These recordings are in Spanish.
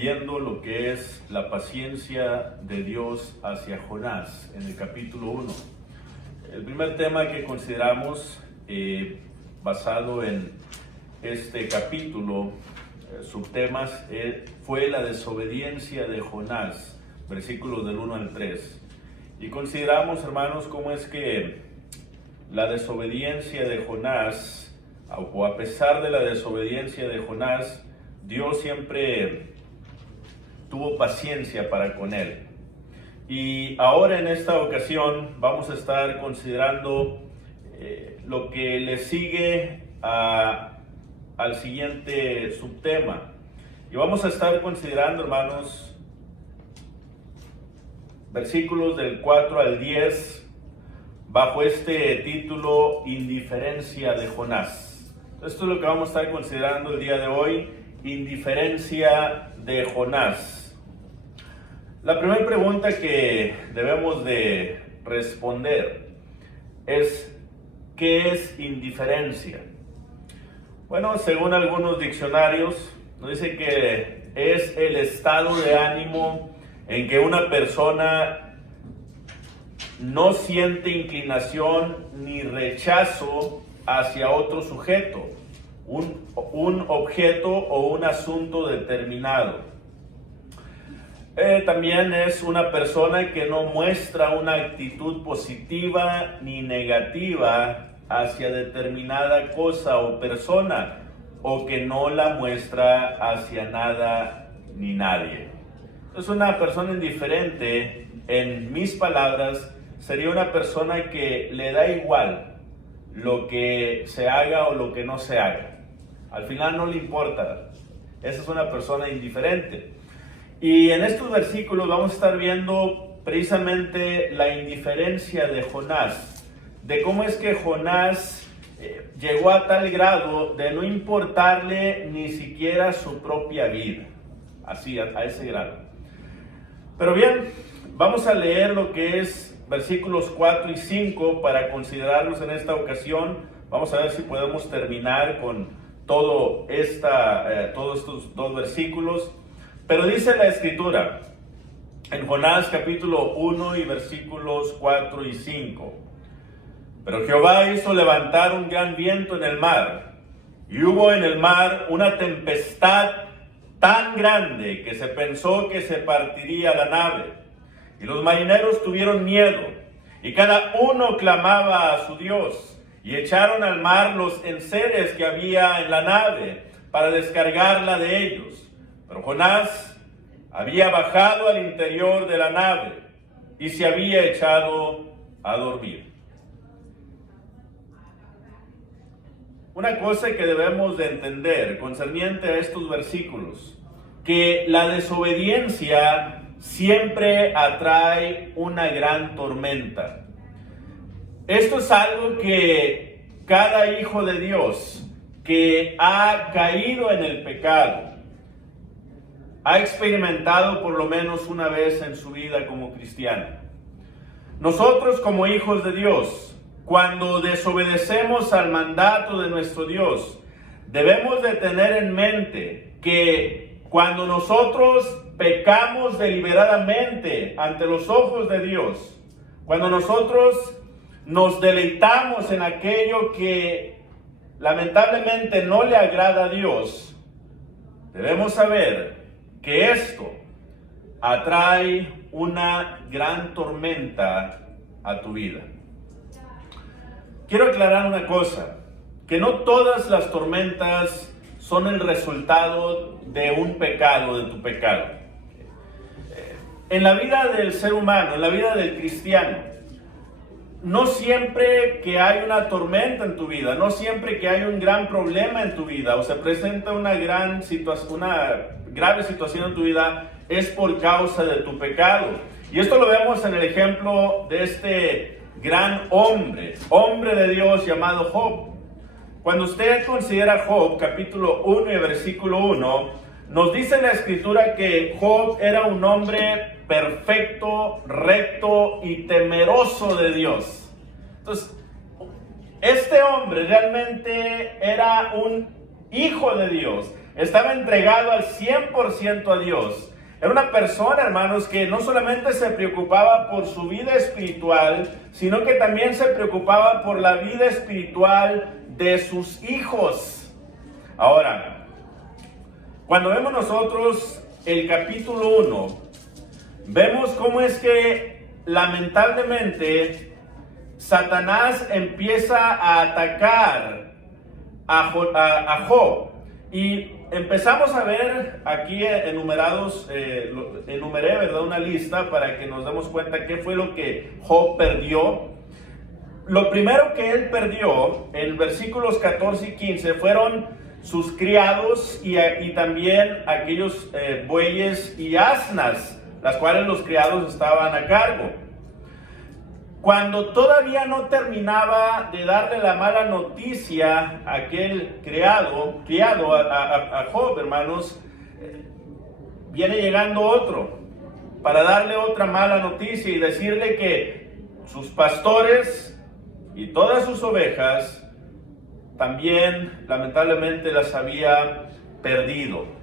viendo lo que es la paciencia de Dios hacia Jonás en el capítulo 1. El primer tema que consideramos basado en este capítulo, subtemas, fue la desobediencia de Jonás, versículos del 1 al 3. Y consideramos, hermanos, cómo es que la desobediencia de Jonás, o a pesar de la desobediencia de Jonás, Dios siempre tuvo paciencia para con él. Y ahora en esta ocasión vamos a estar considerando lo que le sigue al siguiente subtema. Y vamos a estar considerando, hermanos, versículos del 4 al 10, bajo este título, indiferencia de Jonás. Esto es lo que vamos a estar considerando el día de hoy, indiferencia de Jonás. La primera pregunta que debemos de responder es, ¿qué es indiferencia? Bueno, según algunos diccionarios, nos dice que es el estado de ánimo en que una persona no siente inclinación ni rechazo hacia otro sujeto, un objeto o un asunto determinado. También es una persona que no muestra una actitud positiva ni negativa hacia determinada cosa o persona, o que no la muestra hacia nada ni nadie. Es una persona indiferente, en mis palabras, sería una persona que le da igual lo que se haga o lo que no se haga. Al final no le importa. Esa es una persona indiferente. Y en estos versículos vamos a estar viendo precisamente la indiferencia de Jonás, de cómo es que Jonás llegó a tal grado de no importarle ni siquiera su propia vida, así, a ese grado. Pero bien, vamos a leer lo que es versículos 4 y 5 para considerarlos en esta ocasión. Vamos a ver si podemos terminar con todos estos dos versículos. Pero dice la Escritura, en Jonás capítulo 1 y versículos 4 y 5. Pero Jehová hizo levantar un gran viento en el mar, y hubo en el mar una tempestad tan grande que se pensó que se partiría la nave. Y los marineros tuvieron miedo, y cada uno clamaba a su Dios, y echaron al mar los enseres que había en la nave para descargarla de ellos. Pero Jonás había bajado al interior de la nave y se había echado a dormir. Una cosa que debemos de entender concerniente a estos versículos, que la desobediencia siempre atrae una gran tormenta. Esto es algo que cada hijo de Dios que ha caído en el pecado ha experimentado por lo menos una vez en su vida como cristiano. Nosotros como hijos de Dios, cuando desobedecemos al mandato de nuestro Dios, debemos de tener en mente que cuando nosotros pecamos deliberadamente ante los ojos de Dios, cuando nosotros nos deleitamos en aquello que lamentablemente no le agrada a Dios, debemos saber que esto atrae una gran tormenta a tu vida. Quiero aclarar una cosa, que no todas las tormentas son el resultado de un pecado, de tu pecado. En la vida del ser humano, en la vida del cristiano, no siempre que hay una tormenta en tu vida, no siempre que hay un gran problema en tu vida o se presenta una grave situación en tu vida, es por causa de tu pecado. Y esto lo vemos en el ejemplo de este gran hombre de Dios llamado Job. Cuando usted considera Job, capítulo 1 y versículo 1, nos dice la Escritura que Job era un hombre perfecto, recto y temeroso de Dios. Entonces, este hombre realmente era un hijo de Dios. estaba entregado al 100% a Dios. Era una persona, hermanos, que no solamente se preocupaba por su vida espiritual, sino que también se preocupaba por la vida espiritual de sus hijos. Ahora, cuando vemos nosotros el capítulo 1, vemos cómo es que lamentablemente Satanás empieza a atacar a Job. Y empezamos a ver aquí enumeré, ¿verdad?, una lista para que nos demos cuenta qué fue lo que Job perdió. Lo primero que él perdió en versículos 14 y 15 fueron sus criados y también aquellos bueyes y asnas, las cuales los criados estaban a cargo. Cuando todavía no terminaba de darle la mala noticia a aquel criado a Job, hermanos, viene llegando otro para darle otra mala noticia y decirle que sus pastores y todas sus ovejas también lamentablemente las había perdido.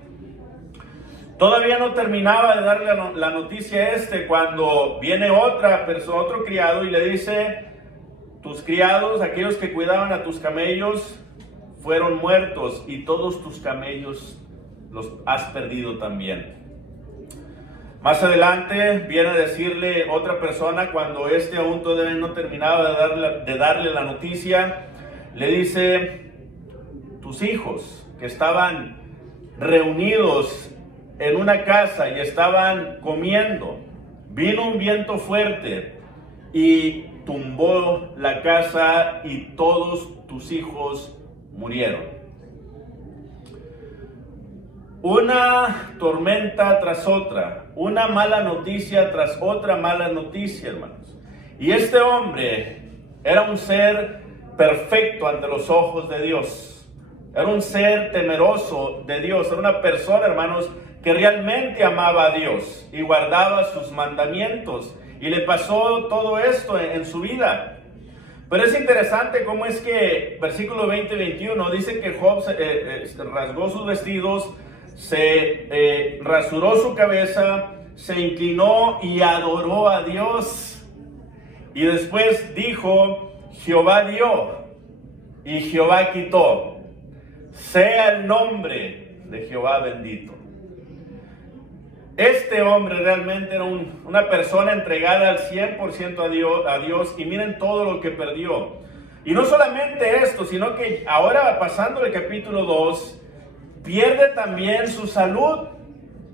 Todavía no terminaba de darle la noticia cuando viene otra persona, otro criado, y le dice: tus criados, aquellos que cuidaban a tus camellos, fueron muertos y todos tus camellos los has perdido también. Más adelante viene a decirle otra persona, cuando aún todavía no terminaba de darle la noticia, le dice: tus hijos que estaban reunidos en una casa y estaban comiendo, vino un viento fuerte y tumbó la casa y todos tus hijos murieron. Una tormenta tras otra, una mala noticia tras otra mala noticia, hermanos. Y este hombre era un ser perfecto ante los ojos de Dios. Era un ser temeroso de Dios. Era una persona, hermanos, que realmente amaba a Dios y guardaba sus mandamientos, y le pasó todo esto en su vida. Pero es interesante cómo es que versículo 20 y 21 dice que Job rasgó sus vestidos, se rasuró su cabeza, se inclinó y adoró a Dios. Y después dijo: Jehová dio y Jehová quitó, sea el nombre de Jehová bendito. Este hombre realmente era una persona entregada al 100% a Dios, y miren todo lo que perdió. Y no solamente esto, sino que ahora, pasando el capítulo 2, pierde también su salud.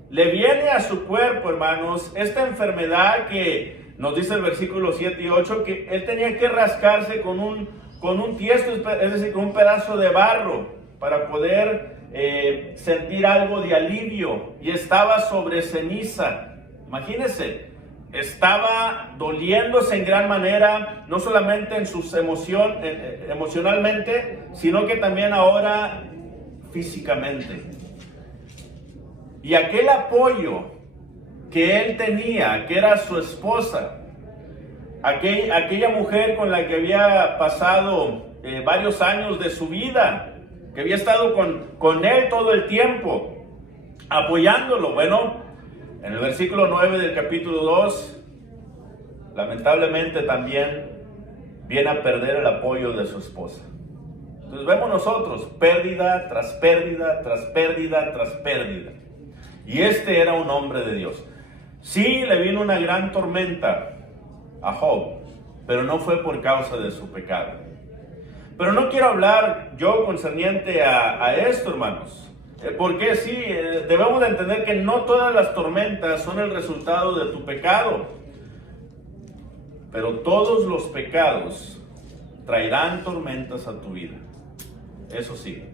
Le viene a su cuerpo, hermanos, esta enfermedad que nos dice el versículo 7 y 8, que él tenía que rascarse con un tiesto, es decir, con un pedazo de barro, para poder sentir algo de alivio, y estaba sobre ceniza. Imagínense, estaba doliéndose en gran manera, no solamente en sus emocionalmente, sino que también ahora físicamente. Y aquel apoyo que él tenía, que era su esposa, aquella mujer con la que había pasado varios años de su vida, que había estado con él todo el tiempo, apoyándolo. Bueno, en el versículo 9 del capítulo 2, lamentablemente también viene a perder el apoyo de su esposa. Entonces vemos nosotros pérdida tras pérdida, tras pérdida, tras pérdida. Y este era un hombre de Dios. Sí, le vino una gran tormenta a Job, pero no fue por causa de su pecado. Pero no quiero hablar yo concerniente a esto, hermanos, porque sí, debemos de entender que no todas las tormentas son el resultado de tu pecado, pero todos los pecados traerán tormentas a tu vida. Eso sí,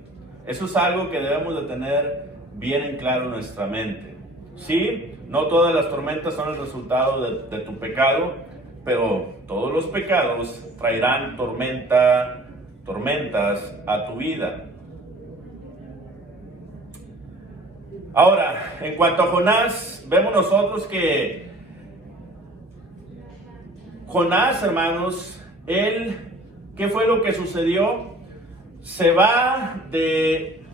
eso es algo que debemos de tener bien en claro en nuestra mente. Sí, no todas las tormentas son el resultado de tu pecado, pero todos los pecados traerán tormentas a tu vida. Ahora, en cuanto a Jonás, vemos nosotros que Jonás, hermanos, ¿qué fue lo que sucedió? Se va de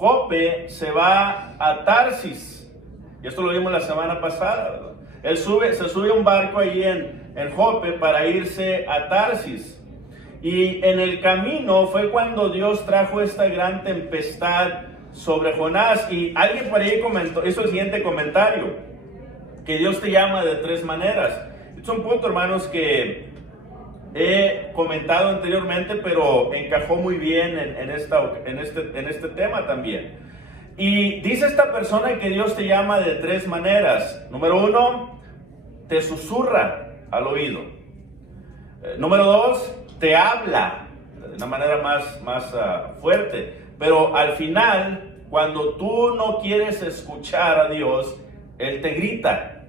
Jope se va a Tarsis. Y esto lo vimos la semana pasada, ¿verdad? Él se sube a un barco allí en Jope para irse a Tarsis. Y en el camino fue cuando Dios trajo esta gran tempestad sobre Jonás. Y alguien por ahí hizo el siguiente comentario, que Dios te llama de 3 maneras. Es un punto, hermanos, que he comentado anteriormente, pero encajó muy bien en este tema también. Y dice esta persona que Dios te llama de 3 maneras. Número 1, te susurra al oído. Número 2, te habla de una manera más fuerte. Pero al final, cuando tú no quieres escuchar a Dios, Él te grita.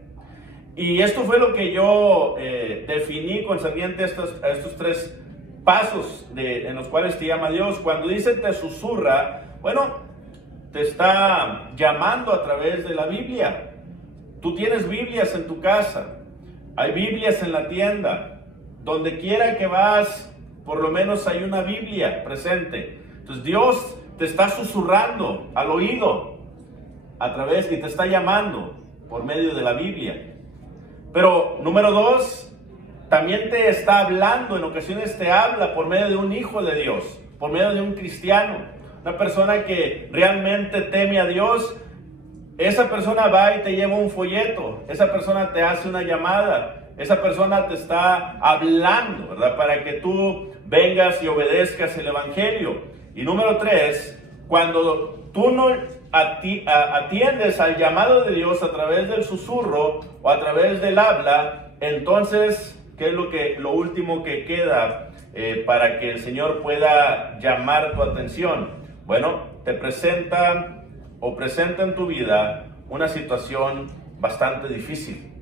Y esto fue lo que yo definí concerniente a estos 3 pasos en los cuales te llama Dios. Cuando dice te susurra, bueno, te está llamando a través de la Biblia. Tú tienes Biblias en tu casa, hay Biblias en la tienda, donde quiera que vas, por lo menos hay una Biblia presente. Entonces Dios te está susurrando al oído y te está llamando por medio de la Biblia. Pero número 2, también te está hablando, en ocasiones te habla por medio de un hijo de Dios, por medio de un cristiano. Una persona que realmente teme a Dios, esa persona va y te lleva un folleto, esa persona te hace una llamada, esa persona te está hablando, ¿verdad? Para que tú vengas y obedezcas el Evangelio. Y número 3, cuando tú no atiendes al llamado de Dios a través del susurro o a través del habla, entonces, ¿qué es lo último que queda para que el Señor pueda llamar tu atención? Bueno, te presenta en tu vida una situación bastante difícil.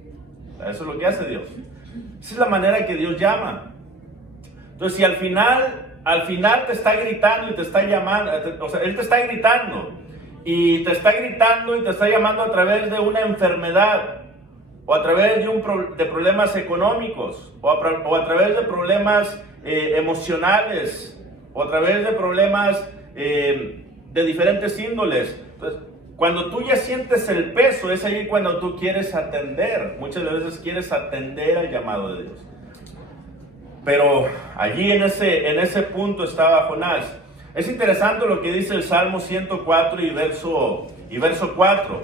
Eso es lo que hace Dios. Esa es la manera que Dios llama. Entonces, si al final te está gritando y te está llamando, Él te está gritando y te está llamando a través de una enfermedad, o a través de problemas económicos, o a través de problemas emocionales, o a través de problemas de diferentes índoles. Entonces, cuando tú ya sientes el peso, es ahí cuando tú quieres atender. Muchas veces quieres atender al llamado de Dios. Pero allí en ese punto estaba Jonás. Es interesante lo que dice el Salmo 104 y verso 4.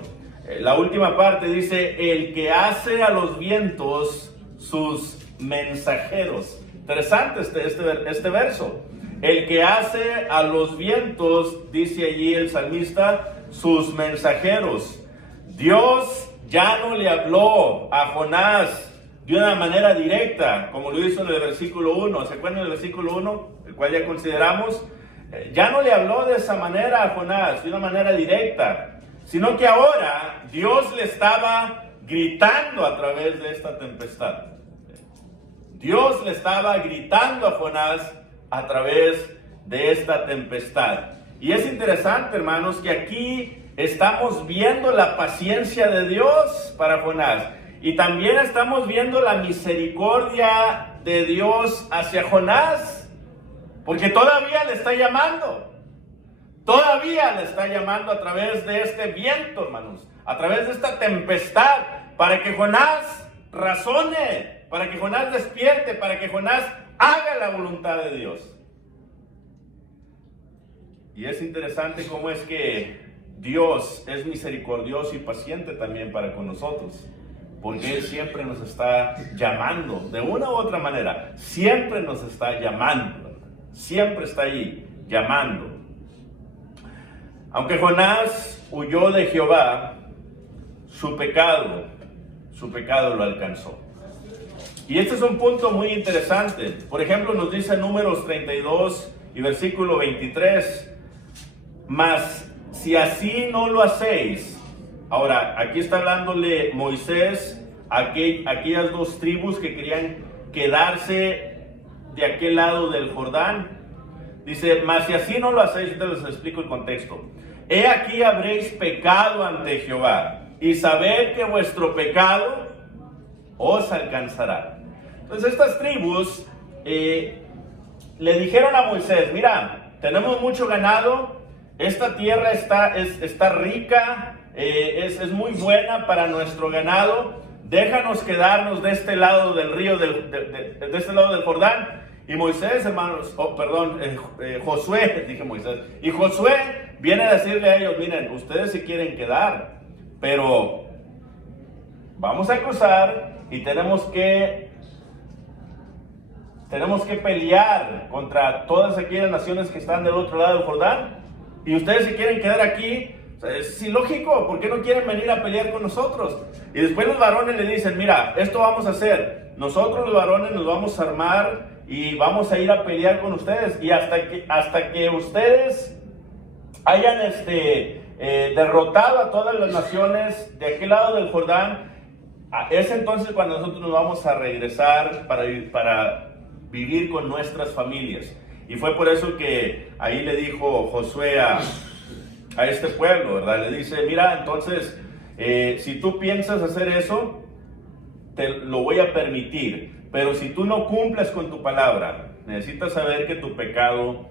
La última parte dice: el que hace a los vientos sus mensajeros. Interesante este verso. El que hace a los vientos, dice allí el salmista, sus mensajeros. Dios ya no le habló a Jonás de una manera directa, como lo hizo en el versículo 1. ¿Se acuerdan del versículo 1? El cual ya consideramos. Ya no le habló de esa manera a Jonás, de una manera directa, sino que ahora Dios le estaba gritando a través de esta tempestad. Dios le estaba gritando a Jonás a través de esta tempestad. Y es interesante, hermanos, que aquí estamos viendo la paciencia de Dios para Jonás. Y también estamos viendo la misericordia de Dios hacia Jonás. Porque todavía le está llamando. Todavía le está llamando a través de este viento, hermanos. A través de esta tempestad. Para que Jonás razone. Para que Jonás despierte. Para que Jonás haga la voluntad de Dios. Y es interesante cómo es que Dios es misericordioso y paciente también para con nosotros. Porque Él siempre nos está llamando, de una u otra manera. Siempre nos está llamando. Siempre está ahí, llamando. Aunque Jonás huyó de Jehová, su pecado lo alcanzó. Y este es un punto muy interesante. Por ejemplo, nos dice Números 32 y versículo 23. Mas si así no lo hacéis. Ahora, aquí está hablándole Moisés a aquellas 2 tribus que querían quedarse de aquel lado del Jordán. Dice: mas si así no lo hacéis, yo les explico el contexto. He aquí habréis pecado ante Jehová, y sabed que vuestro pecado os alcanzará. Entonces estas tribus le dijeron a Moisés: mira, tenemos mucho ganado, esta tierra está rica, es muy buena para nuestro ganado, déjanos quedarnos de este lado del río, de este lado del Jordán. Y Moisés, hermanos, Josué, dije Moisés, y Josué viene a decirle a ellos, miren, ustedes se quieren quedar, pero vamos a cruzar y tenemos que pelear contra todas aquellas naciones que están del otro lado del Jordán, y ustedes se quieren quedar aquí. O sea, es ilógico, ¿por qué no quieren venir a pelear con nosotros? Y después los varones le dicen, mira, esto vamos a hacer, nosotros los varones nos vamos a armar y vamos a ir a pelear con ustedes, y hasta que ustedes hayan derrotado a todas las naciones de aquel lado del Jordán, es entonces cuando nosotros nos vamos a regresar para vivir con nuestras familias. Y fue por eso que ahí le dijo Josué a este pueblo, ¿verdad? Le dice, mira, entonces, si tú piensas hacer eso, te lo voy a permitir, pero si tú no cumples con tu palabra, necesitas saber que el pecado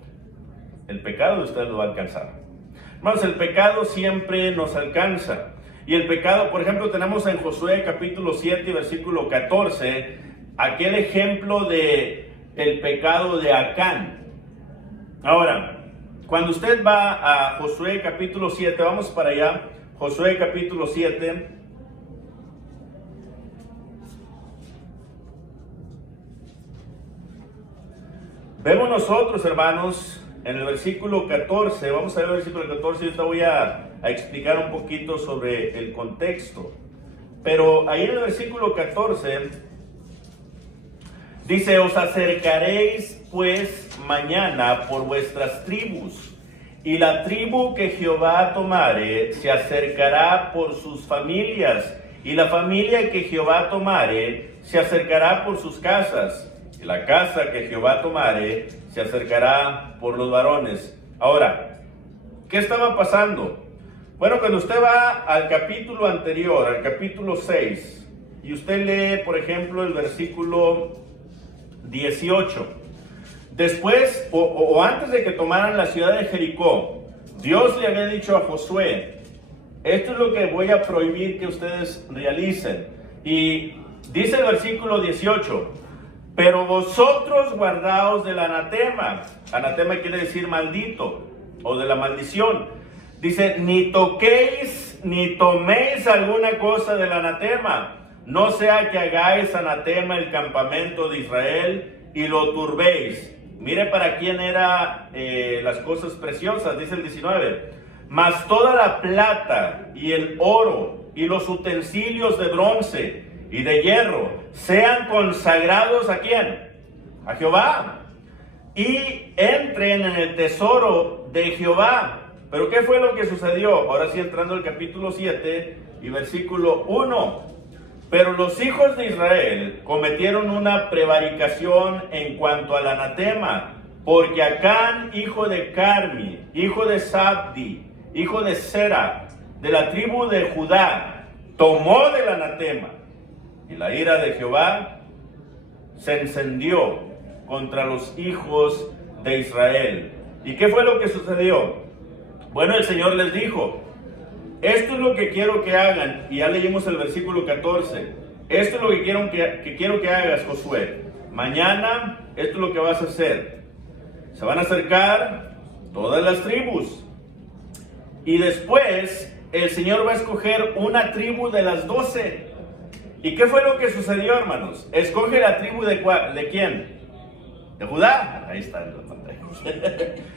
de ustedes lo va a alcanzar. Hermanos, el pecado siempre nos alcanza. Y el pecado, por ejemplo, tenemos en Josué capítulo 7, versículo 14, aquel ejemplo de el pecado de Acán. Ahora, cuando usted va a Josué capítulo 7, vamos para allá, Josué capítulo 7. Vemos nosotros, hermanos, en el versículo 14, vamos a ver el versículo 14, yo te voy a explicar un poquito sobre el contexto. Pero ahí en el versículo 14, dice, os acercaréis pues mañana por vuestras tribus, y la tribu que Jehová tomare se acercará por sus familias, y la familia que Jehová tomare se acercará por sus casas, y la casa que Jehová tomare se acercará por los varones. Ahora, ¿qué estaba pasando? Bueno, cuando usted va al capítulo anterior, al capítulo 6, y usted lee, por ejemplo, el versículo 18, después o antes de que tomaran la ciudad de Jericó, Dios le había dicho a Josué, esto es lo que voy a prohibir que ustedes realicen. Y dice el versículo 18, pero vosotros guardaos del anatema. Anatema quiere decir maldito o de la maldición. Dice, ni toquéis ni toméis alguna cosa del anatema, no sea que hagáis anatema el campamento de Israel y lo turbéis. Mire para quién eran las cosas preciosas, dice el 19. Mas toda la plata y el oro y los utensilios de bronce y de hierro sean consagrados ¿a quién? A Jehová. Y entren en el tesoro de Jehová. Pero ¿qué fue lo que sucedió? Ahora sí, entrando al capítulo 7 y versículo 1. Pero los hijos de Israel cometieron una prevaricación en cuanto al anatema, porque Acán, hijo de Carmi, hijo de Sabdi, hijo de Sera, de la tribu de Judá, tomó del anatema, y la ira de Jehová se encendió contra los hijos de Israel. ¿Y qué fue lo que sucedió? Bueno, el Señor les dijo, esto es lo que quiero que hagan, y ya leímos el versículo 14. Esto es lo que quiero que hagas, Josué. Mañana, esto es lo que vas a hacer. Se van a acercar todas las tribus. Y después, el Señor va a escoger una tribu de las 12. ¿Y qué fue lo que sucedió, hermanos? Escoge la tribu ¿de quién? De Judá. Ahí está en la pantalla.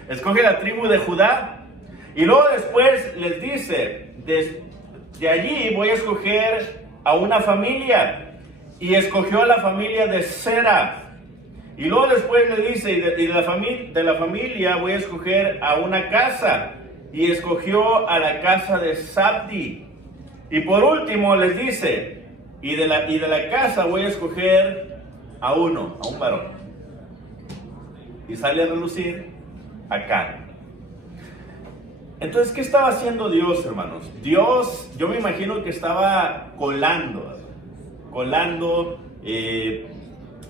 Escoge la tribu de Judá. Y luego después les dice, de allí voy a escoger a una familia. Y escogió a la familia de Sera. Y luego después le dice, y de la familia voy a escoger a una casa. Y escogió a la casa de Sabdi. Y por último les dice, y de la casa voy a escoger a un varón. Y sale a relucir Acán. Entonces, ¿qué estaba haciendo Dios, hermanos? Dios, yo me imagino que estaba colando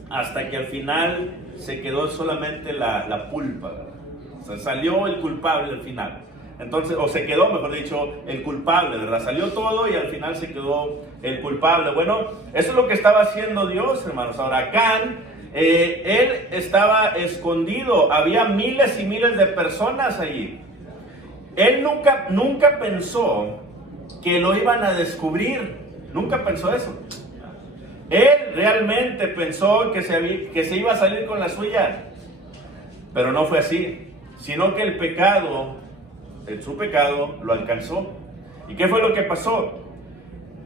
hasta que al final se quedó solamente la pulpa, ¿verdad? O sea, salió el culpable al final. Entonces, o se quedó, mejor dicho, el culpable, ¿verdad? Salió todo y al final se quedó el culpable. Bueno, eso es lo que estaba haciendo Dios, hermanos. Ahora, Acán, él estaba escondido, había miles y miles de personas allí. Él nunca pensó que lo iban a descubrir, nunca pensó eso. Él realmente pensó que se iba a salir con la suya, pero no fue así, sino que el pecado, su pecado, lo alcanzó. ¿Y qué fue lo que pasó?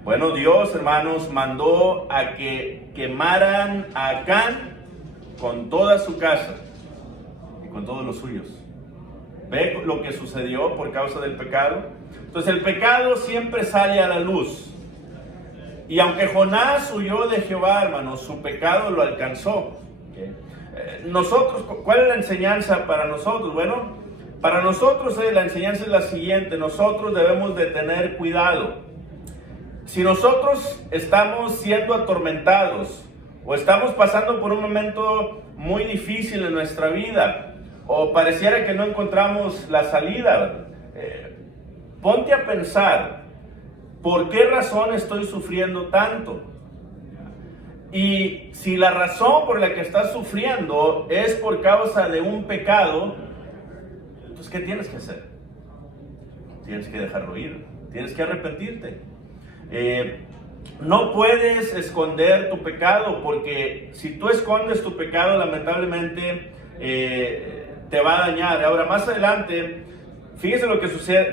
Bueno, Dios, hermanos, mandó a que quemaran a Acán con toda su casa y con todos los suyos. ¿Ve lo que sucedió por causa del pecado? Entonces el pecado siempre sale a la luz. Y aunque Jonás huyó de Jehová, hermanos, su pecado lo alcanzó. Nosotros, ¿cuál es la enseñanza para nosotros? Bueno, para nosotros la enseñanza es la siguiente: nosotros debemos de tener cuidado. Si nosotros estamos siendo atormentados o estamos pasando por un momento muy difícil en nuestra vida, o pareciera que no encontramos la salida, ponte a pensar, ¿por qué razón estoy sufriendo tanto? Y si la razón por la que estás sufriendo es por causa de un pecado, entonces ¿qué tienes que hacer? Tienes que dejarlo ir, tienes que arrepentirte. No puedes esconder tu pecado, porque si tú escondes tu pecado, lamentablemente te va a dañar. Ahora, más adelante, fíjese lo que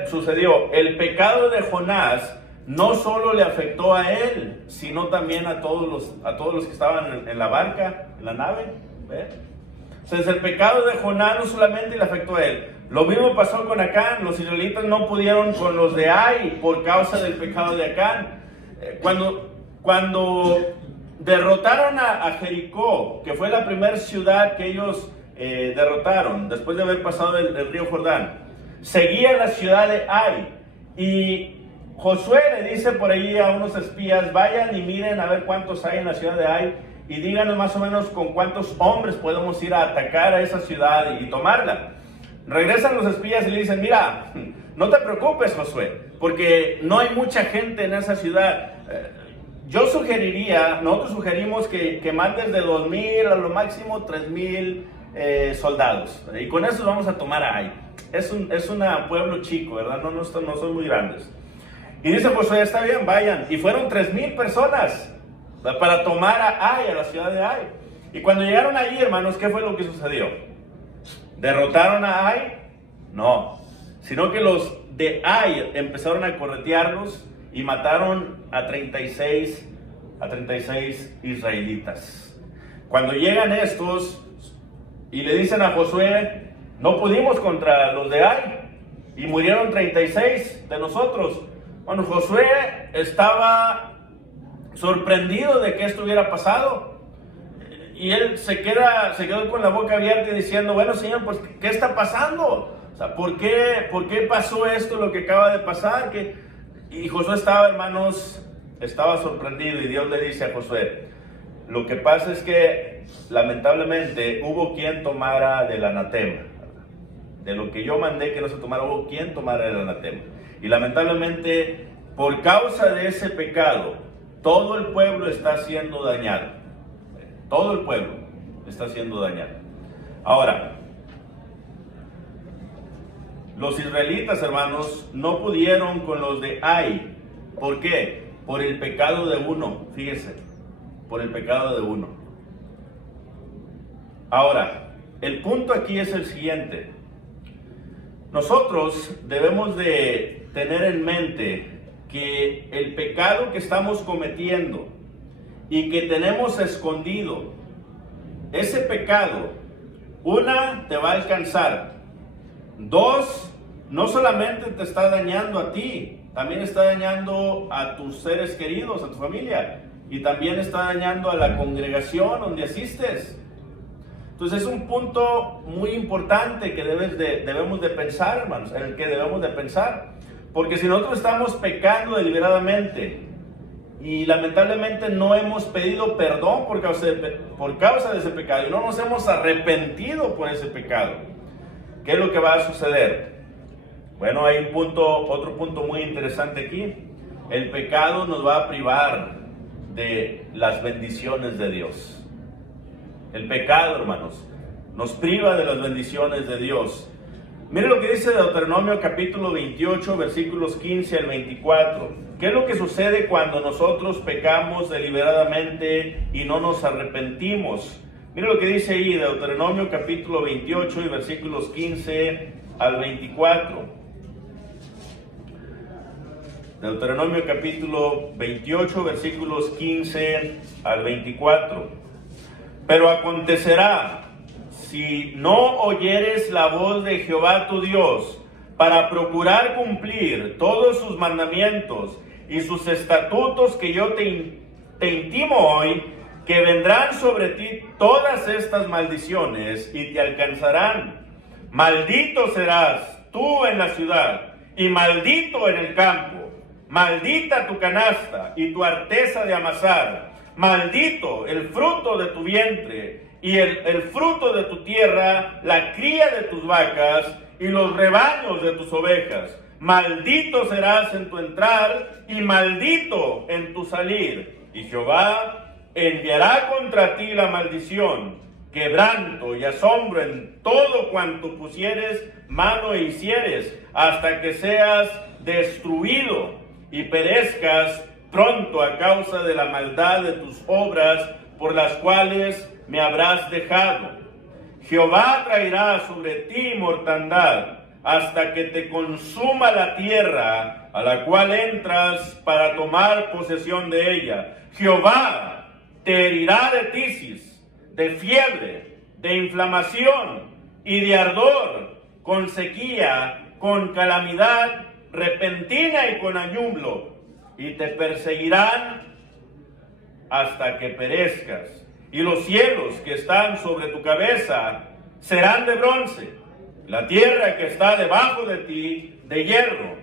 sucedió. El pecado de Jonás no solo le afectó a él, sino también a todos los que estaban en la barca, en la nave. ¿Ve? Entonces el pecado de Jonás no solamente le afectó a él. Lo mismo pasó con Acán. Los israelitas no pudieron con los de Ai por causa del pecado de Acán. Cuando derrotaron a Jericó, que fue la primera ciudad que ellos derrotaron, después de haber pasado el río Jordán, seguía la ciudad de Ai. Y Josué le dice por ahí a unos espías: vayan y miren a ver cuántos hay en la ciudad de Ai y díganos más o menos con cuántos hombres podemos ir a atacar a esa ciudad y tomarla. Regresan los espías y le dicen: mira, no te preocupes, Josué, porque no hay mucha gente en esa ciudad. Nosotros sugerimos que mandes de 2,000 a lo máximo 3,000 soldados, y con eso vamos a tomar a Ai. Es un pueblo chico, ¿verdad? No son muy grandes. Y dice Josué: está bien, vayan. Y fueron 3,000 personas para tomar a Ai, a la ciudad de Ai. Y cuando llegaron allí, hermanos, ¿qué fue lo que sucedió? ¿Derrotaron a Ai? No, sino que los de Ai empezaron a corretearlos y mataron a 36 israelitas. Cuando llegan estos y le dicen a Josué: no pudimos contra los de Ai y murieron 36 de nosotros. Bueno, Josué estaba sorprendido de que esto hubiera pasado. Y él se quedó con la boca abierta diciendo: bueno, Señor, pues ¿qué está pasando? O sea, ¿por qué pasó esto, lo que acaba de pasar? Y Josué estaba sorprendido, y Dios le dice a Josué: lo que pasa es que lamentablemente hubo quien tomara del anatema. De lo que yo mandé que no se tomara, hubo quien tomara el anatema. Y lamentablemente, por causa de ese pecado, todo el pueblo está siendo dañado. Todo el pueblo está siendo dañado. Ahora, los israelitas, hermanos, no pudieron con los de Ai. ¿Por qué? Por el pecado de uno. Fíjese, por el pecado de uno. Ahora, el punto aquí es el siguiente. Nosotros debemos de tener en mente que el pecado que estamos cometiendo y que tenemos escondido, ese pecado, una, te va a alcanzar. Dos, no solamente te está dañando a ti, también está dañando a tus seres queridos, a tu familia, y también está dañando a la congregación donde asistes. Entonces es un punto muy importante que debemos de pensar, hermanos, en el que debemos de pensar. Porque si nosotros estamos pecando deliberadamente y lamentablemente no hemos pedido perdón por causa de ese pecado y no nos hemos arrepentido por ese pecado, ¿qué es lo que va a suceder? Bueno, hay otro punto muy interesante aquí. El pecado nos va a privar de las bendiciones de Dios. El pecado, hermanos, nos priva de las bendiciones de Dios. Mire lo que dice Deuteronomio capítulo 28, versículos 15 al 24. ¿Qué es lo que sucede cuando nosotros pecamos deliberadamente y no nos arrepentimos? Mire lo que dice ahí Deuteronomio capítulo 28 y versículos 15 al 24. Deuteronomio capítulo 28, versículos 15 al 24. Pero acontecerá, si no oyeres la voz de Jehová tu Dios, para procurar cumplir todos sus mandamientos y sus estatutos que yo te intimo hoy, que vendrán sobre ti todas estas maldiciones y te alcanzarán. Maldito serás tú en la ciudad y maldito en el campo. Maldita tu canasta y tu arteza de amasar. Maldito el fruto de tu vientre y el fruto de tu tierra, la cría de tus vacas y los rebaños de tus ovejas. Maldito serás en tu entrar y maldito en tu salir. Y Jehová enviará contra ti la maldición, quebranto y asombro en todo cuanto pusieres mano e hicieres, hasta que seas destruido y perezcas pronto a causa de la maldad de tus obras, por las cuales me habrás dejado. Jehová traerá sobre ti mortandad, hasta que te consuma la tierra a la cual entras para tomar posesión de ella. Jehová te herirá de tisis, de fiebre, de inflamación y de ardor, con sequía, con calamidad repentina y con ayuno, y te perseguirán hasta que perezcas. Y los cielos que están sobre tu cabeza serán de bronce, la tierra que está debajo de ti de hierro.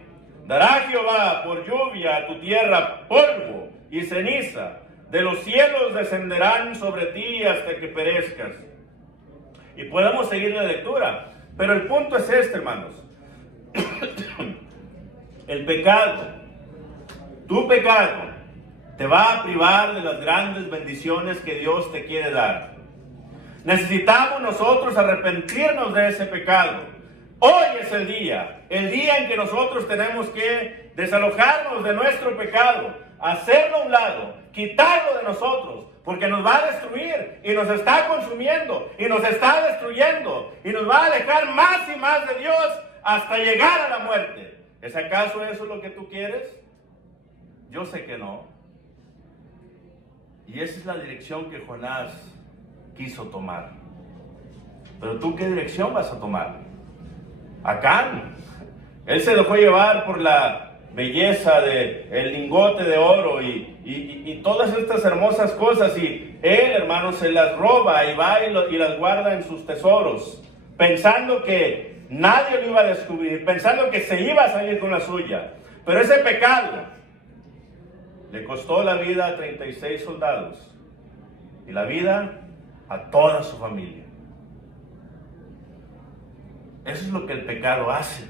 Dará Jehová por lluvia a tu tierra polvo y ceniza. De los cielos descenderán sobre ti hasta que perezcas. Y podemos seguir la lectura, pero el punto es este, hermanos. El pecado, tu pecado, te va a privar de las grandes bendiciones que Dios te quiere dar. Necesitamos nosotros arrepentirnos de ese pecado. Hoy es el día en que nosotros tenemos que desalojarnos de nuestro pecado, hacerlo a un lado, quitarlo de nosotros, porque nos va a destruir y nos está consumiendo y nos está destruyendo y nos va a alejar más y más de Dios hasta llegar a la muerte. ¿Es acaso eso lo que tú quieres? Yo sé que no. Y esa es la dirección que Jonás quiso tomar. Pero tú, ¿qué dirección vas a tomar? Acán. Él se dejó llevar por la belleza del lingote de oro y todas estas hermosas cosas, y él, hermano, se las roba y va y las guarda en sus tesoros, pensando que nadie lo iba a descubrir, pensando que se iba a salir con la suya. Pero ese pecado le costó la vida a 36 soldados y la vida a toda su familia. Eso es lo que el pecado hace,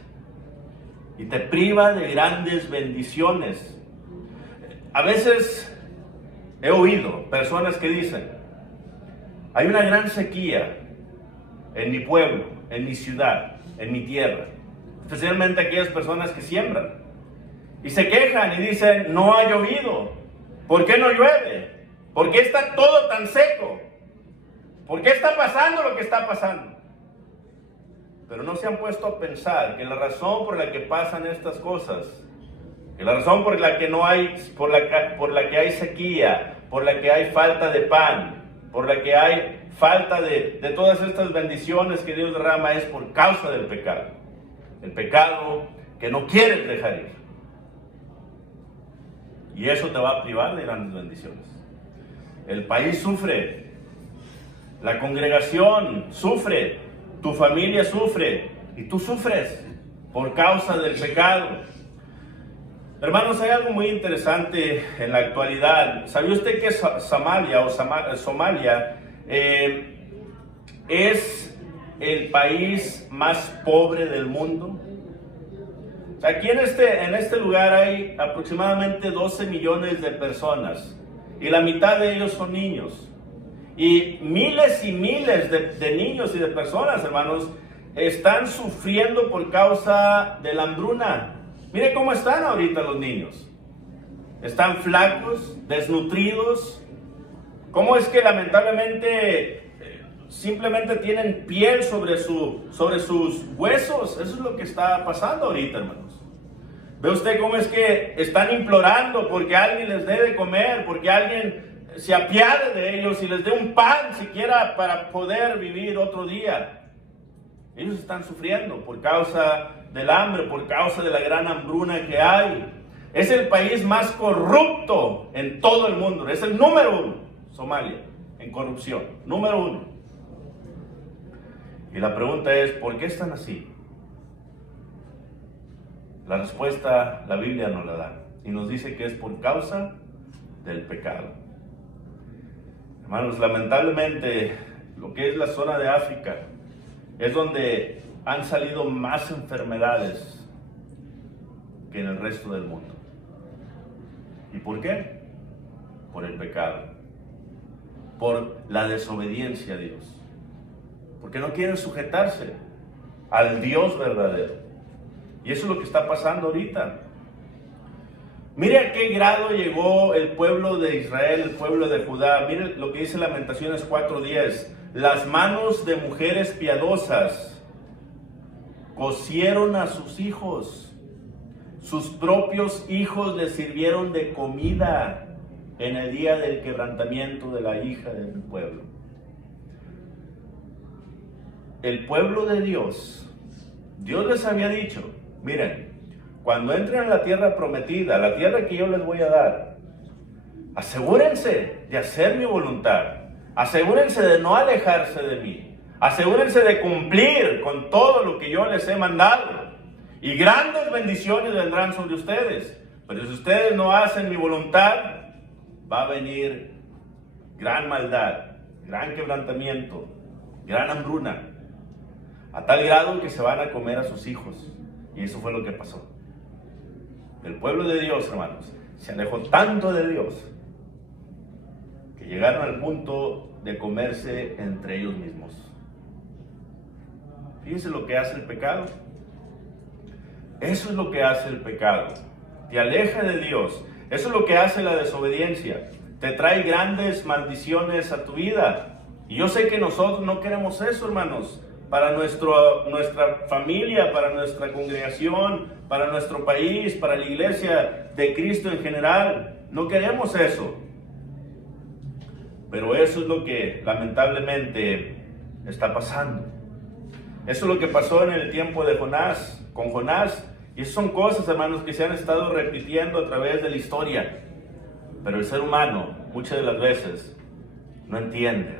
y te priva de grandes bendiciones. A veces he oído personas que dicen: hay una gran sequía en mi pueblo, en mi ciudad, en mi tierra, especialmente aquellas personas que siembran, y se quejan y dicen: no ha llovido. ¿Por qué no llueve? ¿Por qué está todo tan seco? ¿Por qué está pasando lo que está pasando? Pero no se han puesto a pensar que la razón por la que pasan estas cosas, que la razón por la que no hay, por la que hay sequía, por la que hay falta de pan, por la que hay falta de todas estas bendiciones que Dios derrama, es por causa del pecado. El pecado que no quieres dejar ir. Y eso te va a privar de grandes bendiciones. El país sufre, la congregación sufre, tu familia sufre y tú sufres por causa del pecado. Hermanos, hay algo muy interesante en la actualidad. ¿Sabía usted que Somalia es el país más pobre del mundo? O sea, aquí en este lugar hay aproximadamente 12 millones de personas y la mitad de ellos son niños. Y miles de niños y de personas, hermanos, están sufriendo por causa de la hambruna. Mire cómo están ahorita los niños. Están flacos, desnutridos. ¿Cómo es que lamentablemente simplemente tienen piel sobre sus huesos? Eso es lo que está pasando ahorita, hermanos. ¿Ve usted cómo es que están implorando porque alguien les dé de comer, porque alguien se apiade de ellos y les dé un pan siquiera para poder vivir otro día? Ellos están sufriendo por causa del hambre, por causa de la gran hambruna que hay. Es el país más corrupto en todo el mundo. Es el número 1, Somalia, en corrupción. Número 1. Y la pregunta es, ¿por qué están así? La respuesta la Biblia nos la da. Y nos dice que es por causa del pecado. Hermanos, lamentablemente, lo que es la zona de África es donde han salido más enfermedades que en el resto del mundo. ¿Y por qué? Por el pecado, por la desobediencia a Dios, porque no quieren sujetarse al Dios verdadero. Y eso es lo que está pasando ahorita. Mire a qué grado llegó el pueblo de Israel, el pueblo de Judá. Mire lo que dice Lamentaciones 4:10. Las manos de mujeres piadosas cocieron a sus hijos. Sus propios hijos les sirvieron de comida en el día del quebrantamiento de la hija del pueblo. El pueblo de Dios, Dios les había dicho, miren, cuando entren a la tierra prometida, la tierra que yo les voy a dar, asegúrense de hacer mi voluntad, asegúrense de no alejarse de mí, asegúrense de cumplir con todo lo que yo les he mandado. Y grandes bendiciones vendrán sobre ustedes. Pero si ustedes no hacen mi voluntad, va a venir gran maldad, gran quebrantamiento, gran hambruna, a tal grado que se van a comer a sus hijos. Y eso fue lo que pasó. El pueblo de Dios, hermanos, se alejó tanto de Dios que llegaron al punto de comerse entre ellos mismos. Fíjense lo que hace el pecado. Eso es lo que hace el pecado. Te aleja de Dios. Eso es lo que hace la desobediencia. Te trae grandes maldiciones a tu vida. Y yo sé que nosotros no queremos eso, hermanos. Para nuestra familia, para nuestra congregación, para nuestro país, para la iglesia de Cristo en general. No queremos eso. Pero eso es lo que lamentablemente está pasando. Eso es lo que pasó en el tiempo de Jonás, con Jonás. Y esas son cosas, hermanos, que se han estado repitiendo a través de la historia. Pero el ser humano, muchas de las veces, no entiende.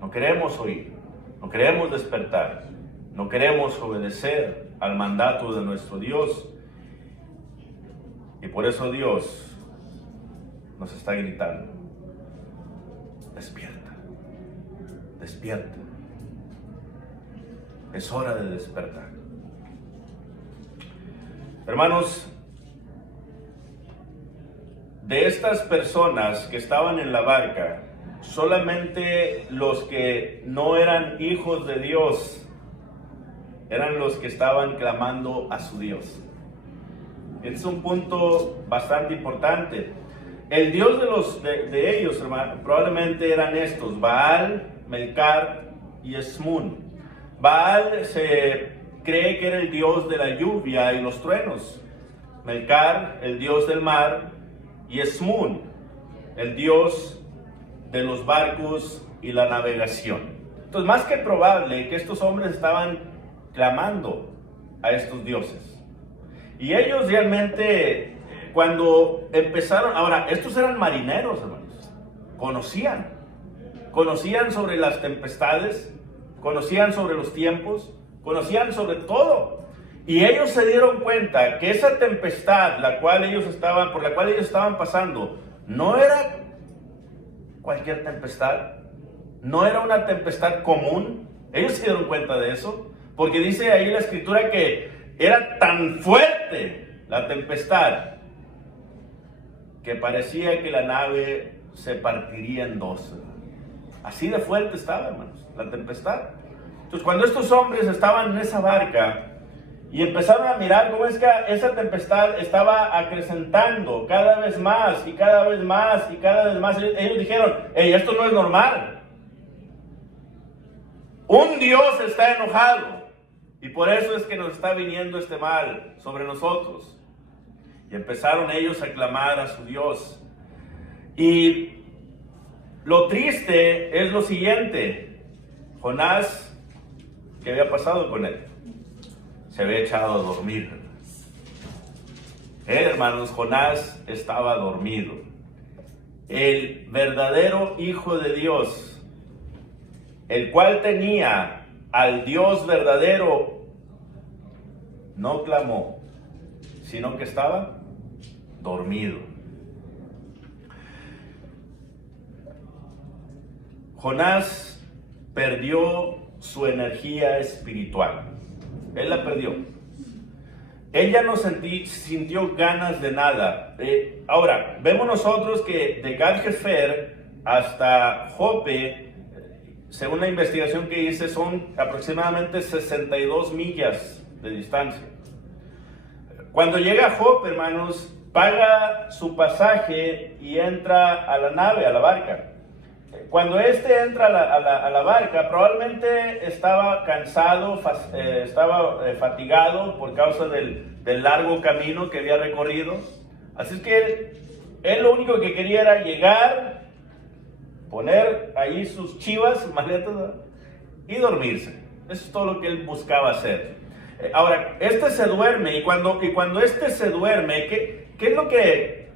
No queremos oír, no queremos despertar, no queremos obedecer al mandato de nuestro Dios. Y por eso Dios nos está gritando: despierta, despierta. Es hora de despertar. Hermanos, de estas personas que estaban en la barca, solamente los que no eran hijos de Dios eran los que estaban clamando a su Dios. Este es un punto bastante importante. El Dios de ellos, hermanos, probablemente eran estos: Baal, Melcar y Esmun. Baal se cree que era el dios de la lluvia y los truenos. Melcar, el dios del mar. Y Esmun, el dios de los barcos y la navegación. Entonces, más que probable que estos hombres estaban clamando a estos dioses. Y ellos realmente, cuando empezaron, ahora, estos eran marineros, hermanos, conocían sobre las tempestades, conocían sobre los tiempos, conocían sobre todo. Y ellos se dieron cuenta que esa tempestad por la cual ellos estaban pasando, no era cualquier tempestad, no era una tempestad común. Ellos se dieron cuenta de eso, porque dice ahí la escritura que Era tan fuerte la tempestad que parecía que la nave se partiría en dos. Así de fuerte estaba, hermanos, la tempestad. Entonces, cuando estos hombres estaban en esa barca y empezaron a mirar cómo es que esa tempestad estaba acrecentando cada vez más y cada vez más y cada vez más, ellos dijeron: hey, esto no es normal. Un Dios está enojado y por eso es que nos está viniendo este mal sobre nosotros. Y empezaron ellos a clamar a su Dios. Y lo triste es lo siguiente: Jonás, ¿qué había pasado con él? Se había echado a dormir. Hermanos, Jonás estaba dormido. El verdadero Hijo de Dios, el cual tenía al Dios verdadero, no clamó, sino que estaba dormido. Jonás perdió su energía espiritual. Él la perdió. Él ya no sintió ganas de nada. Ahora, vemos nosotros que de Gat-Hefer hasta Jope, según la investigación que hice, son aproximadamente 62 millas de distancia. Cuando llega a Jope, hermanos, paga su pasaje y entra a la nave, a la barca. Cuando entra a la barca, probablemente estaba cansado, estaba fatigado por causa del largo camino que había recorrido. Así es que él lo único que quería era llegar, poner ahí sus chivas, maletas, y dormirse. Eso es todo lo que él buscaba hacer. Ahora, este se duerme, y cuando este se duerme, ¿qué es lo que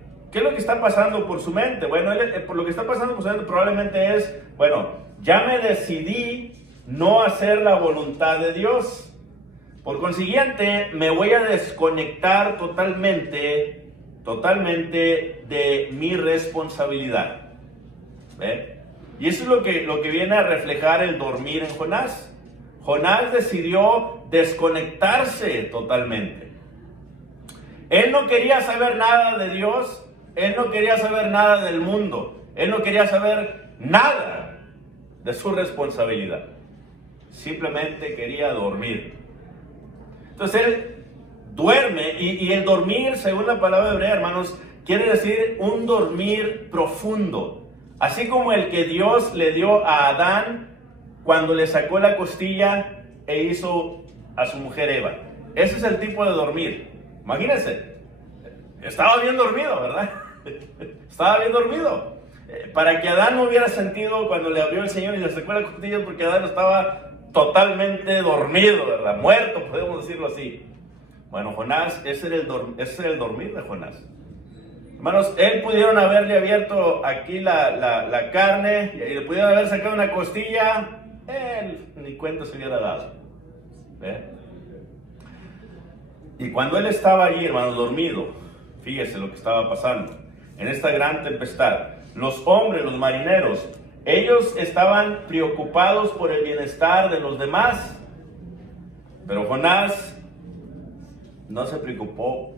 está pasando por su mente? Bueno, por lo que está pasando por su mente probablemente es: bueno, ya me decidí no hacer la voluntad de Dios. Por consiguiente, me voy a desconectar totalmente de mi responsabilidad. ¿Ve? Y eso es lo que viene a reflejar el dormir en Jonás. Jonás decidió desconectarse totalmente. Él no quería saber nada de Dios. Él no quería saber nada del mundo. Él no quería saber nada de su responsabilidad. Simplemente quería dormir. Entonces él duerme, y el dormir, según la palabra hebrea, hermanos, quiere decir un dormir profundo. Así como el que Dios le dio a Adán cuando le sacó la costilla e hizo a su mujer Eva. Ese es el tipo de dormir. Imagínense. Estaba bien dormido, ¿verdad? Estaba bien dormido. Para que Adán no hubiera sentido cuando le abrió el Señor y le sacó la costilla, porque Adán estaba totalmente dormido, ¿verdad? Muerto, podemos decirlo así. Bueno, Jonás, ese era el dormir de Jonás. Hermanos, él pudieron haberle abierto aquí la carne y le pudieron haber sacado una costilla. Él ni cuenta se hubiera dado. ¿Ve? Y cuando él estaba allí, hermanos, dormido, fíjese lo que estaba pasando. En esta gran tempestad, los hombres, los marineros, ellos estaban preocupados por el bienestar de los demás. Pero Jonás no se preocupó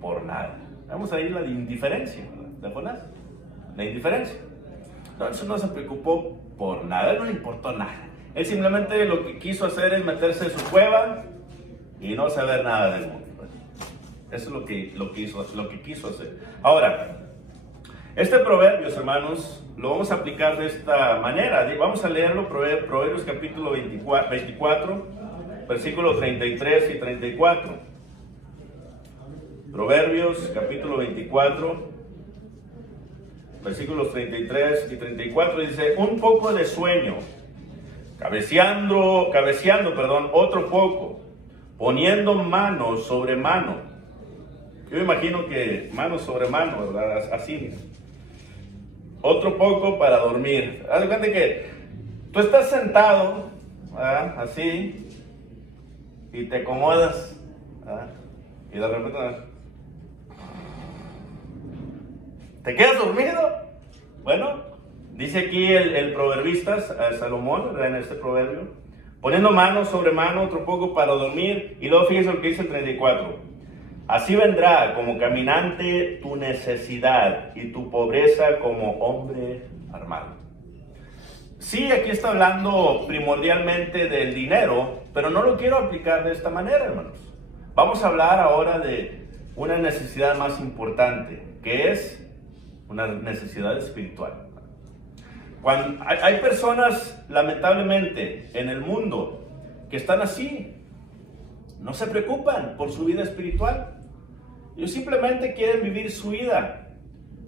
por nada. Vamos a ir a la indiferencia de Jonás. La indiferencia. No se preocupó por nada, no le importó nada. Él simplemente lo que quiso hacer es meterse en su cueva y no saber nada del mundo. Eso es lo que quiso hacer. Ahora, este proverbios, hermanos, lo vamos a aplicar de esta manera. Vamos a leerlo, Proverbios capítulo 24, versículos 33 y 34. Proverbios capítulo 24, versículos 33 y 34, dice: un poco de sueño, cabeceando, otro poco, poniendo mano sobre mano. Yo imagino que mano sobre mano, ¿verdad? Así. Otro poco para dormir. Haz de cuenta que tú estás sentado, ¿verdad? Así, y te acomodas, ¿verdad? Y de repente ¿te quedas dormido? Bueno, dice aquí el proverbista Salomón, ¿verdad? En este proverbio: poniendo mano sobre mano otro poco para dormir. Y luego fíjense lo que dice el 34. Así vendrá como caminante tu necesidad y tu pobreza como hombre armado. Sí, aquí está hablando primordialmente del dinero, pero no lo quiero aplicar de esta manera, hermanos. Vamos a hablar ahora de una necesidad más importante, que es una necesidad espiritual. Cuando hay personas, lamentablemente, en el mundo que están así, no se preocupan por su vida espiritual. Ellos simplemente quieren vivir su vida.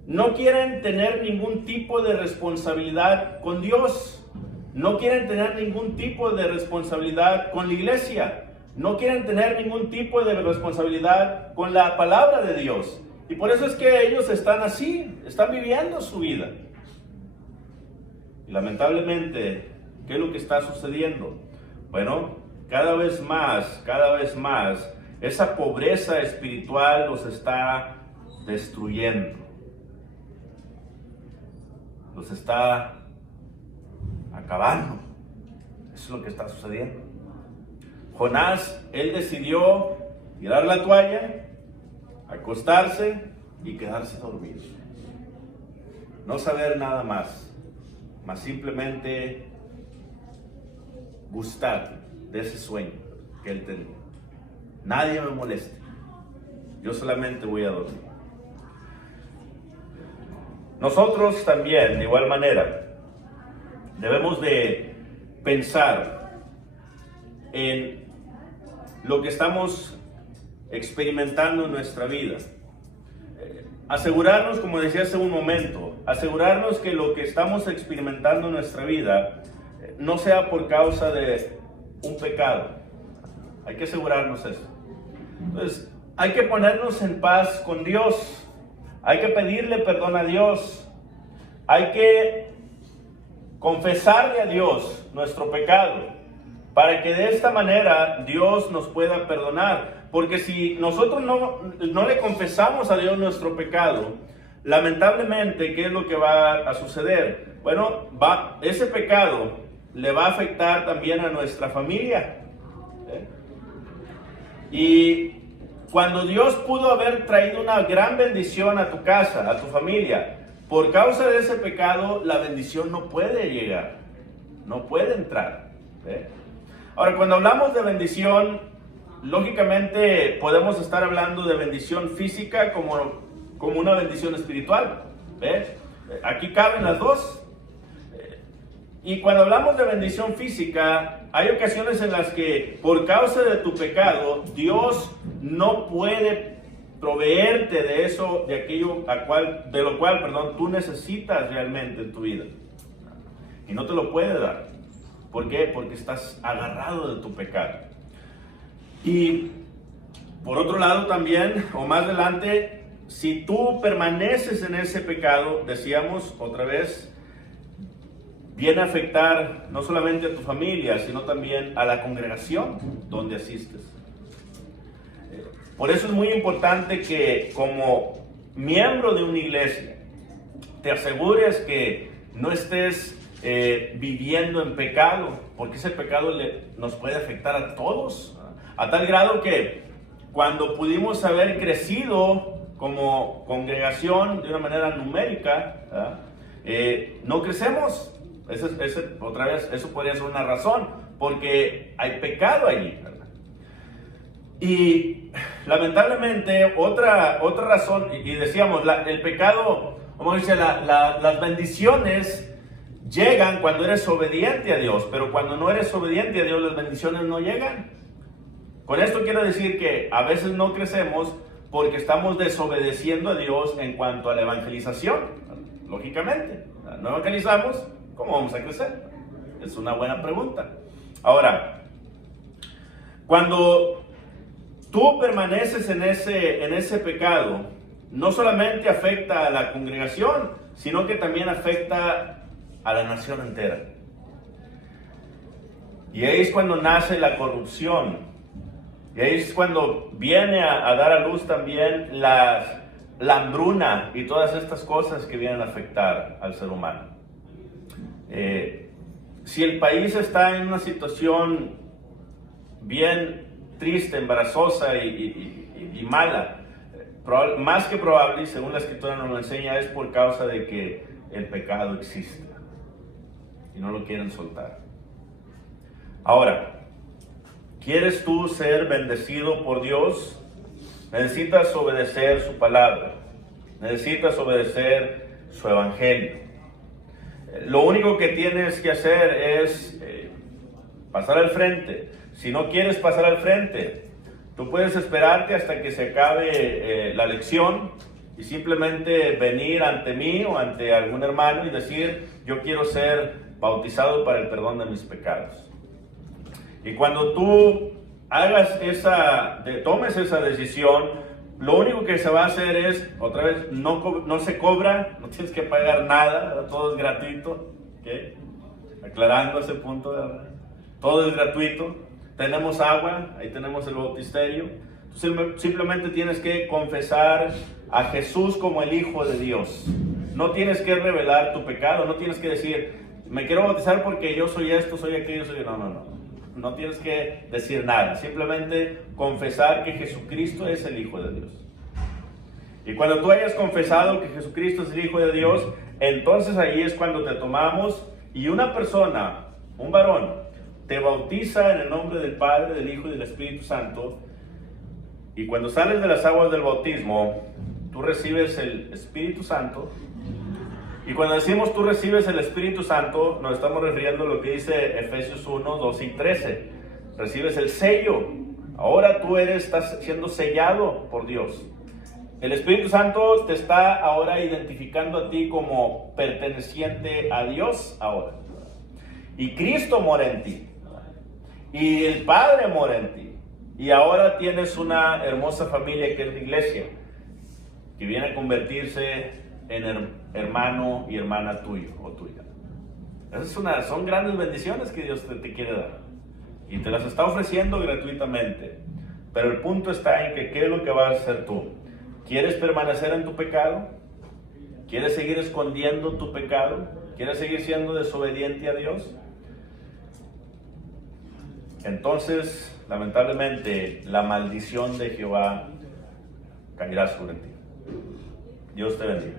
No quieren tener ningún tipo de responsabilidad con Dios. No quieren tener ningún tipo de responsabilidad con la iglesia. No quieren tener ningún tipo de responsabilidad con la palabra de Dios. Y por eso es que ellos están así, están viviendo su vida. Y lamentablemente, ¿qué es lo que está sucediendo? Bueno, cada vez más, esa pobreza espiritual los está destruyendo. Los está acabando. Eso es lo que está sucediendo. Jonás, él decidió tirar la toalla, acostarse y quedarse dormido. No saber nada más simplemente gustar de ese sueño que él tenía. Nadie me moleste. Yo solamente voy a dormir. Nosotros también, de igual manera, debemos de pensar en lo que estamos experimentando en nuestra vida. Asegurarnos, como decía hace un momento, asegurarnos que lo que estamos experimentando en nuestra vida no sea por causa de un pecado. Hay que asegurarnos eso. Entonces, hay que ponernos en paz con Dios. Hay que pedirle perdón a Dios. Hay que confesarle a Dios nuestro pecado, para que de esta manera Dios nos pueda perdonar. Porque si nosotros no le confesamos a Dios nuestro pecado, lamentablemente, ¿qué es lo que va a suceder? Bueno, ese pecado le va a afectar también a nuestra familia. Y cuando Dios pudo haber traído una gran bendición a tu casa, a tu familia, por causa de ese pecado, la bendición no puede llegar, no puede entrar. Ahora, cuando hablamos de bendición, lógicamente podemos estar hablando de bendición física como una bendición espiritual. Aquí caben las dos. Y cuando hablamos de bendición física, hay ocasiones en las que por causa de tu pecado, Dios no puede proveerte de eso, de aquello de lo cual tú necesitas realmente en tu vida. Y no te lo puede dar. ¿Por qué? Porque estás agarrado de tu pecado. Y por otro lado también, o más adelante, si tú permaneces en ese pecado, decíamos otra vez, viene a afectar no solamente a tu familia, sino también a la congregación donde asistes. Por eso es muy importante que como miembro de una iglesia, te asegures que no estés viviendo en pecado, porque ese pecado nos puede afectar a todos, a tal grado que cuando pudimos haber crecido como congregación de una manera numérica, no crecemos. Otra vez, eso podría ser una razón, porque hay pecado allí, ¿verdad? Y lamentablemente otra razón, y decíamos, el pecado, como dice, las bendiciones llegan cuando eres obediente a Dios, pero cuando no eres obediente a Dios, las bendiciones no llegan. Con esto quiero decir que a veces no crecemos porque estamos desobedeciendo a Dios en cuanto a la evangelización. Lógicamente, no evangelizamos, ¿cómo vamos a crecer? Es una buena pregunta. Ahora, cuando tú permaneces en ese pecado, no solamente afecta a la congregación, sino que también afecta a la nación entera. Y ahí es cuando nace la corrupción. Y ahí es cuando viene a dar a luz también la hambruna y todas estas cosas que vienen a afectar al ser humano. Si el país está en una situación bien triste, embarazosa y mala, más que probable, y según la Escritura nos lo enseña, es por causa de que el pecado existe y no lo quieren soltar. Ahora, ¿quieres tú ser bendecido por Dios? Necesitas obedecer su palabra, necesitas obedecer su evangelio. Lo único que tienes que hacer es pasar al frente. Si no quieres pasar al frente, tú puedes esperarte hasta que se acabe la lección y simplemente venir ante mí o ante algún hermano y decir: yo quiero ser bautizado para el perdón de mis pecados. Y cuando tú tomes esa decisión, lo único que se va a hacer es, otra vez, no se cobra, no tienes que pagar nada, todo es gratuito, ¿okay? Aclarando ese punto, ¿verdad? Todo es gratuito. Tenemos agua, ahí tenemos el bautisterio. Simplemente tienes que confesar a Jesús como el Hijo de Dios. No tienes que revelar tu pecado, no tienes que decir: me quiero bautizar porque yo soy esto, soy aquello, soy... No tienes que decir nada, simplemente confesar que Jesucristo es el Hijo de Dios. Y cuando tú hayas confesado que Jesucristo es el Hijo de Dios, entonces ahí es cuando te tomamos y una persona, un varón, te bautiza en el nombre del Padre, del Hijo y del Espíritu Santo. Y cuando sales de las aguas del bautismo, tú recibes el Espíritu Santo. Y cuando decimos tú recibes el Espíritu Santo, nos estamos refiriendo a lo que dice Efesios 1, 12 y 13. Recibes el sello. Ahora tú estás siendo sellado por Dios. El Espíritu Santo te está ahora identificando a ti como perteneciente a Dios ahora. Y Cristo mora en ti. Y el Padre mora en ti. Y ahora tienes una hermosa familia que es la iglesia, que viene a convertirse en hermano y hermana tuyo o tuya. Son grandes bendiciones que Dios te quiere dar. Y te las está ofreciendo gratuitamente. Pero el punto está en que ¿qué es lo que vas a hacer tú? ¿Quieres permanecer en tu pecado? ¿Quieres seguir escondiendo tu pecado? ¿Quieres seguir siendo desobediente a Dios? Entonces, lamentablemente, la maldición de Jehová caerá sobre ti. Dios te bendiga.